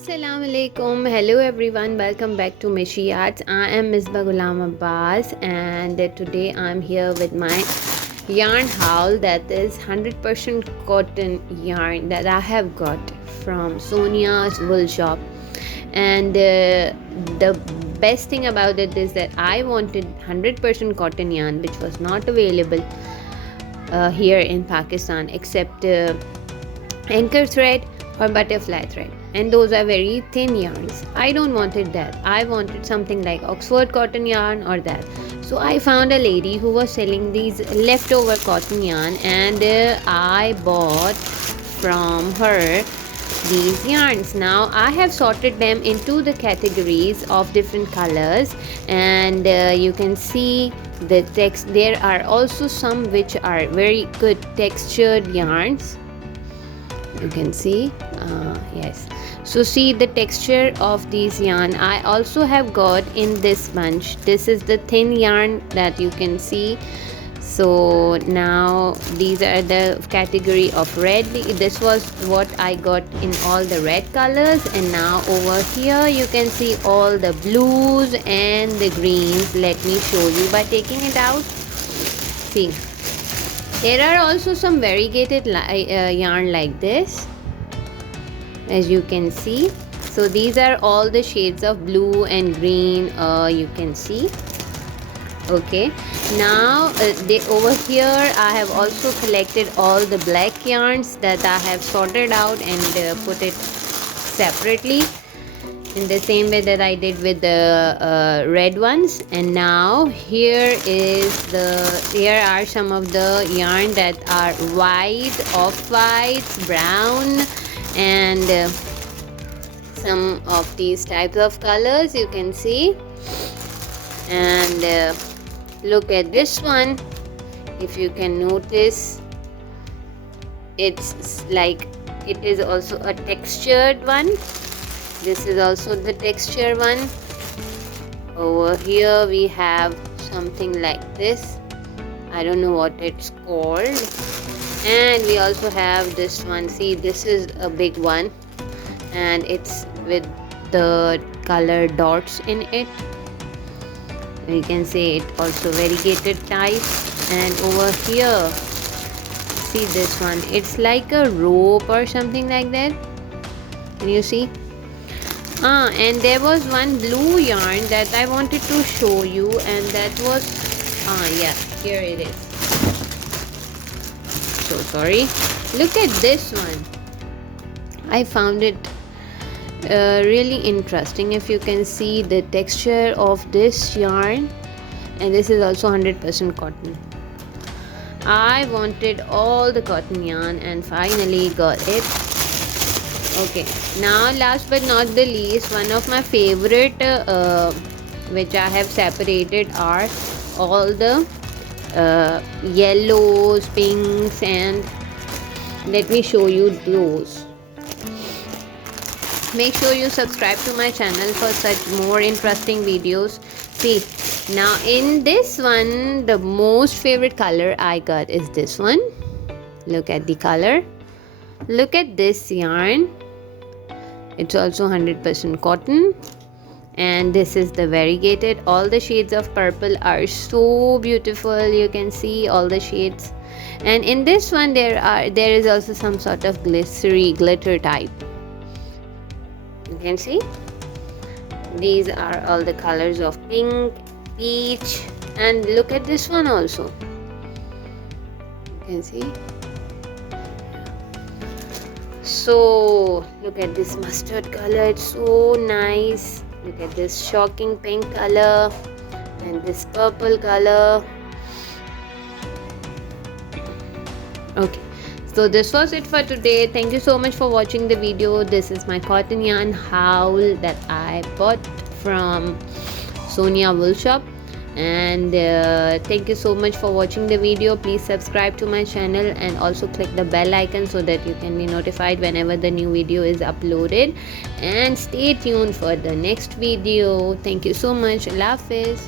Assalamu alaikum. Hello everyone. Welcome back to Mishi Arts. I am Misbah Ghulam Abbas and today I'm here with my yarn haul that is 100% cotton yarn that I have got from Sonia's wool shop. And the best thing about it is that I wanted 100% cotton yarn which was not available here in Pakistan except anchor thread or butterfly thread, and those are very thin yarns. I don't wanted that. I wanted something like Oxford cotton yarn or that. So I found a lady who was selling these leftover cotton yarn, and I bought from her these yarns. Now I have sorted them into the categories of different colors, and you can see the text. There are also some which are very good textured yarns. You can see yes, so see the texture of these yarn. I also have got in this bunch. This is the thin yarn that you can see. So now these are the category of red. This was what I got in all the red colors, and now over here you can see all the blues and the greens. Let me show you by taking it out. See, there are also some variegated yarn like this, as you can see. So these are all the shades of blue and green, you can see. Okay, now over here I have also collected all the black yarns that I have sorted out and put it separately in the same way that I did with the red ones. And now here are some of the yarn that are white, off-whites, brown, and some of these types of colors you can see. And look at this one. If you can notice, it's like it is also a textured one. This is also the texture one. Over here we have something like this. I don't know what it's called. And we also have this one. See, this is a big one, and it's with the color dots in it. You can say it also variegated type. And over here, see this one. It's like a rope or something like that. Can you see? And there was one blue yarn that I wanted to show you, and that was yeah, here it is. So sorry. Look at this one. I found it really interesting. If you can see the texture of this yarn, and this is also 100% cotton. I wanted all the cotton yarn and finally got it. Okay, now last but not the least, one of my favorite which I have separated are all the yellows, pinks, and let me show you those. Make sure you subscribe to my channel for such more interesting videos. See, now in this one, the most favorite color I got is this one. Look at the color. Look at this yarn. It's also 100% cotton, and this is the variegated. All the shades of purple are so beautiful. You can see all the shades. And in this one there is also some sort of glitter type. You can see these are all the colors of pink, peach, and look at this one also. You can see. So look at this mustard color. It's so nice. Look at this shocking pink color and this purple color. Okay, so this was it for today. Thank you so much for watching the video. This is my cotton yarn haul that I bought from Sonia Wool Shop. And thank you so much for watching the video. Please subscribe to my channel and also click the bell icon so that you can be notified whenever the new video is uploaded. And stay tuned for the next video. Thank you so much. Allah Hafiz.